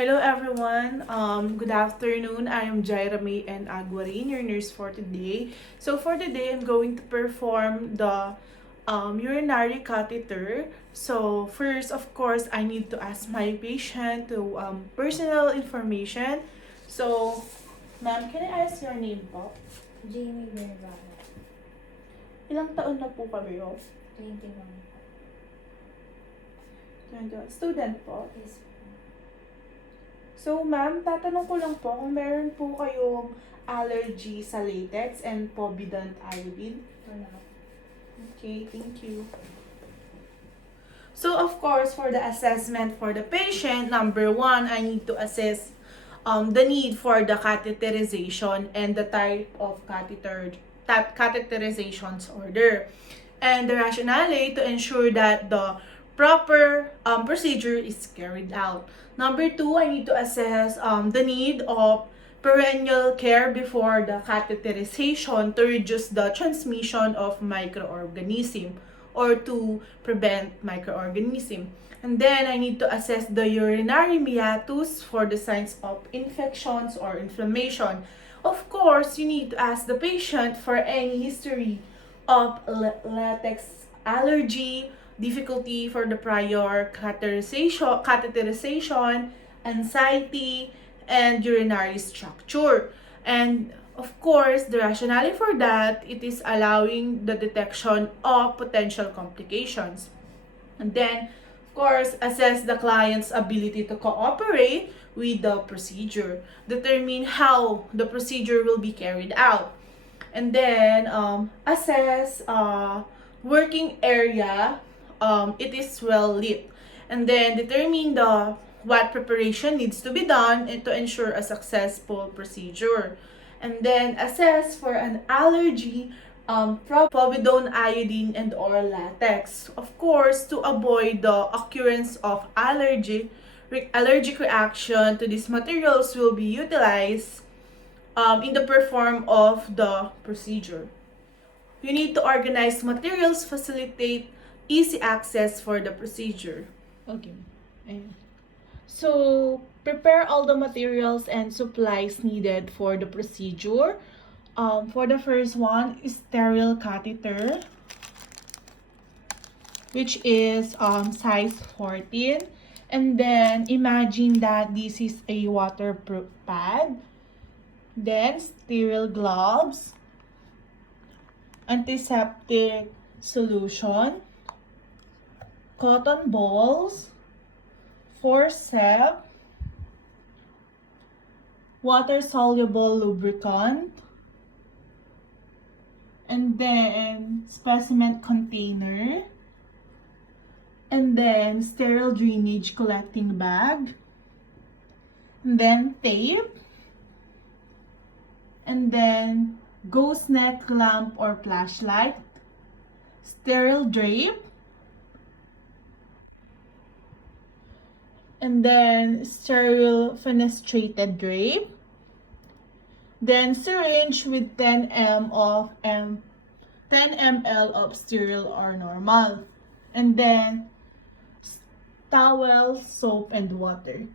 Hello everyone. Good afternoon. I am Jaira May and Aguarin, your nurse for today. So for today, I'm going to perform the urinary catheter. So first, of course, I need to ask my patient to personal information. So, ma'am, can I ask your name po? Jamie Vergara, Ilang taon na po kayo? 21. Student po. Yes. So, ma'am, tatanong ko lang po kung meron po kayong allergy sa latex and povidone iodine. Wala. Okay, thank you. So, of course, for the assessment for the patient, number one, I need to assess the need for the catheterization and the type of catheterization's order. And the rationale to ensure that the proper procedure is carried out. Number two, I need to assess the need of perennial care before the catheterization to reduce the transmission of microorganism or to prevent microorganism. And then I need to assess the urinary meatus for the signs of infections or inflammation. Of course, you need to ask the patient for any history of latex allergy, difficulty for the prior catheterization, anxiety, and urinary structure. And of course, the rationale for that, it is allowing the detection of potential complications. And then, of course, assess the client's ability to cooperate with the procedure. Determine how the procedure will be carried out. And then, assess working area, it is well lit. And then, determine what preparation needs to be done and to ensure a successful procedure. And then, assess for an allergy povidone iodine and or latex. Of course, to avoid the occurrence of allergic reaction to these materials will be utilized in the perform of the procedure. You need to organize materials, facilitate easy access for the procedure. Okay. So, prepare all the materials and supplies needed for the procedure. For the first one, sterile catheter, which is size 14. And then, imagine that this is a waterproof pad. Then, sterile gloves, antiseptic solution, cotton balls, forceps, water-soluble lubricant, and then specimen container, and then sterile drainage collecting bag, and then tape, and then ghost neck lamp or flashlight, sterile drape, and then sterile fenestrated drape, then syringe with 10 ml of sterile or normal, and then towel, soap, and water.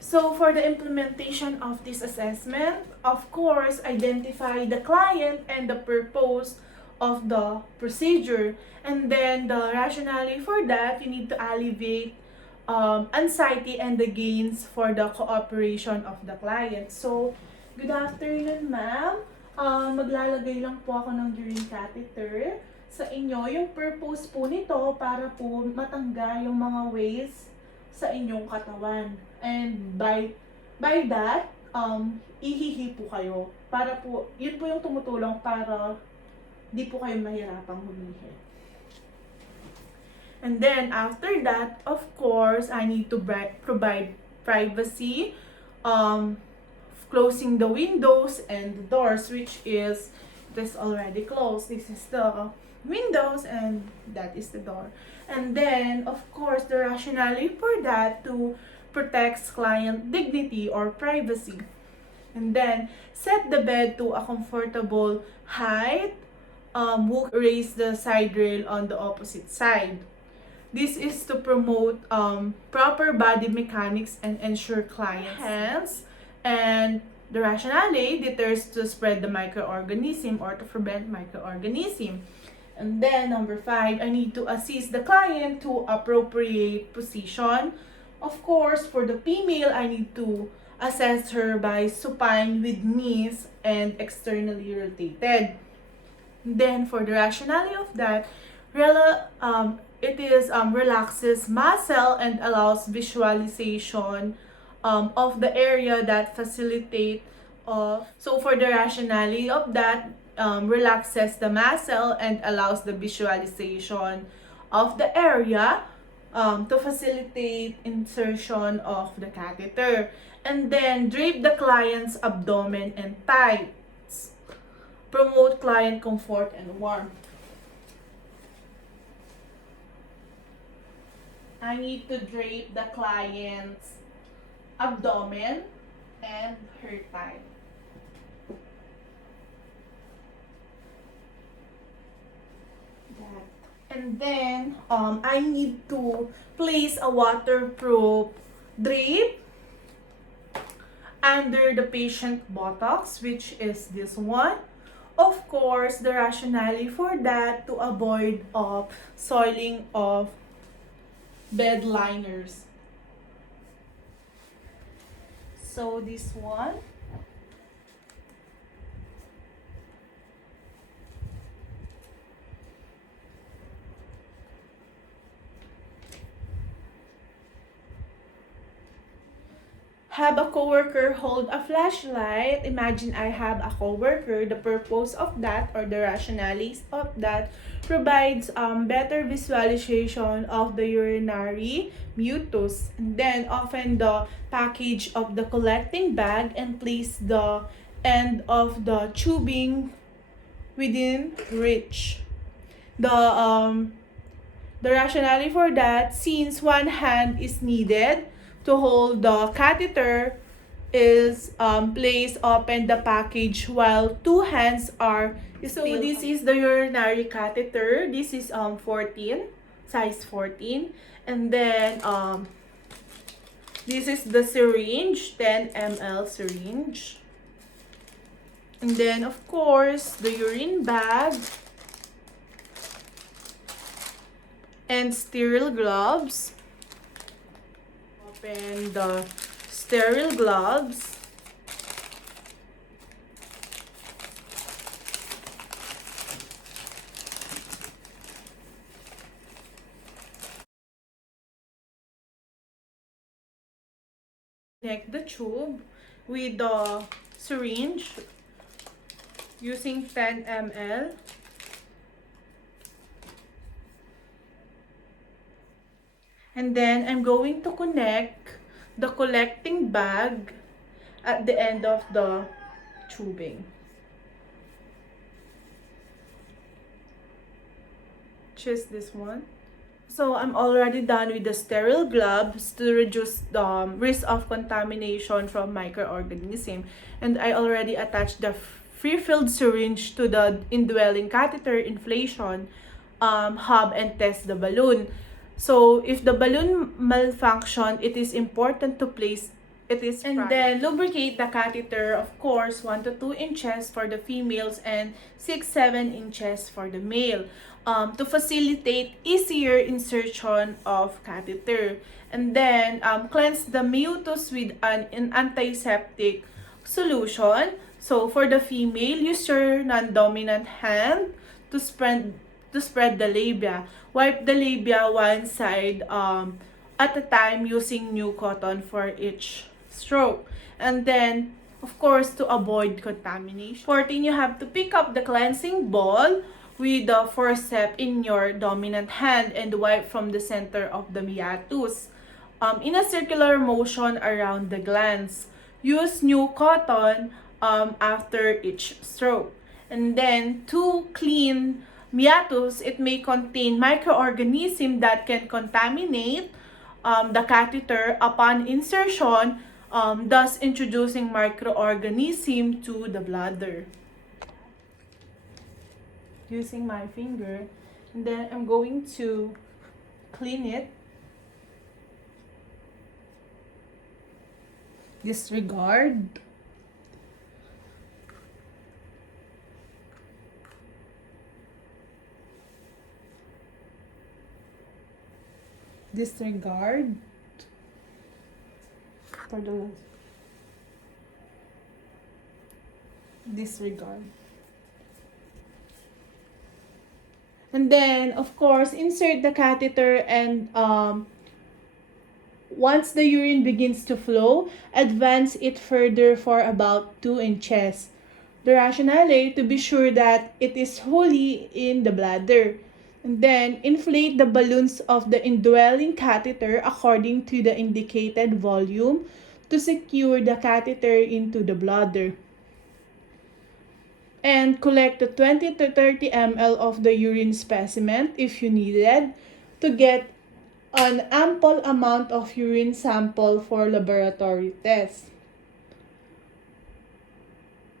So for the implementation of this assessment, of course, identify the client and the purpose of the procedure. And then the rationale for that, you need to alleviate anxiety and the gains for the cooperation of the client. So, good afternoon, ma'am. Maglalagay lang po ako ng urine catheter sa inyo. Yung purpose po nito para po matanggal yung mga waste sa inyong katawan. And by that, ihihi po kayo. Para po, yun po yung tumutulong para di po kayo mahirapang humihi. And then, after that, of course, I need to provide privacy, closing the windows and the doors, which is, this already closed. This is the windows and that is the door. And then, of course, the rationale for that to protect client dignity or privacy. And then, set the bed to a comfortable height. Raise the side rail on the opposite side. This is to promote proper body mechanics and ensure clients' hands. And the rationale deters to spread the microorganism or to prevent microorganism. And then number 5, I need to assist the client to appropriate position. Of course, for the female, I need to assess her by supine with knees and externally rotated. Then for the rationale of that, relaxes muscle and allows visualization of the area that facilitate so for the rationale of that, relaxes the muscle and allows the visualization of the area to facilitate insertion of the catheter. And then drape the client's abdomen and thighs. Promote client comfort and warmth. I need to drape the client's abdomen and her thigh. And then, I need to place a waterproof drape under the patient buttocks, which is this one. Of course, the rationale for that to avoid of soiling of bed liners. So this one. Have a coworker hold a flashlight. Imagine I have a coworker. The purpose of that or the rationales of that provides better visualization of the urinary mucus. And then often the package of the collecting bag and place the end of the tubing within reach. The rationale for that, since one hand is needed to hold the catheter, is placed open the package while two hands are still. So this is the urinary catheter. This is 14, size 14. And then this is the syringe, 10 ml syringe. And then of course the urine bag and sterile gloves. Open the sterile gloves. Connect the tube with the syringe using 10 ml. And then I'm going to connect the collecting bag at the end of the tubing. Just this one. So I'm already done with the sterile gloves to reduce the risk of contamination from microorganism. And I already attached the free-filled syringe to the indwelling catheter inflation hub and test the balloon. So if the balloon malfunction, it is important to place and then lubricate the catheter, of course, 1 to 2 inches for the females and 6-7 inches for the male, to facilitate easier insertion of catheter. And then cleanse the mucus with an antiseptic solution. So for the female, use your non-dominant hand to spread the labia. Wipe the labia one side at a time using new cotton for each stroke. And then, of course, to avoid contamination. 14, you have to pick up the cleansing ball with the forceps in your dominant hand and wipe from the center of the meatus in a circular motion around the glands. Use new cotton after each stroke. And then, to clean meatus, it may contain microorganisms that can contaminate the catheter upon insertion, thus introducing microorganism to the bladder. Using my finger, and then I'm going to clean it. Disregard. Disregard. For the last. Disregard. And then, of course, insert the catheter and once the urine begins to flow, advance it further for about 2 inches. The rationale to be sure that it is wholly in the bladder. And then, inflate the balloons of the indwelling catheter according to the indicated volume to secure the catheter into the bladder. And collect the 20 to 30 ml of the urine specimen if you needed to get an ample amount of urine sample for laboratory tests.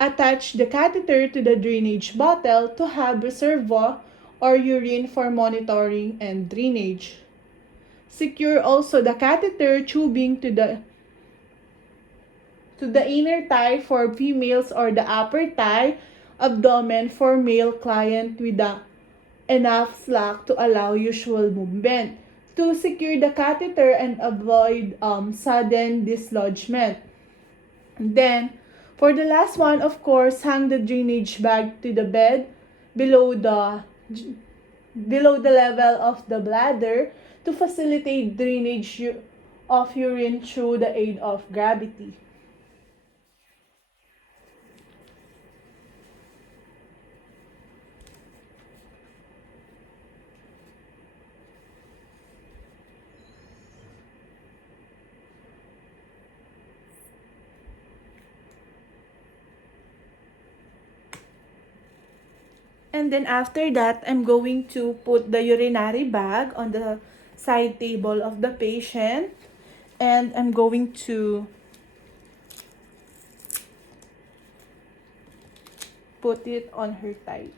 Attach the catheter to the drainage bottle to have reservoir or urine for monitoring and drainage. Secure also the catheter tubing to the inner thigh for females or the upper thigh abdomen for male client with enough slack to allow usual movement. To secure the catheter and avoid sudden dislodgement. And then, for the last one, of course, hang the drainage bag to the bed below the level of the bladder to facilitate drainage of urine through the aid of gravity. And then after that, I'm going to put the urinary bag on the side table of the patient. And I'm going to put it on her thigh.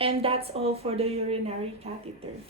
And that's all for the urinary catheter.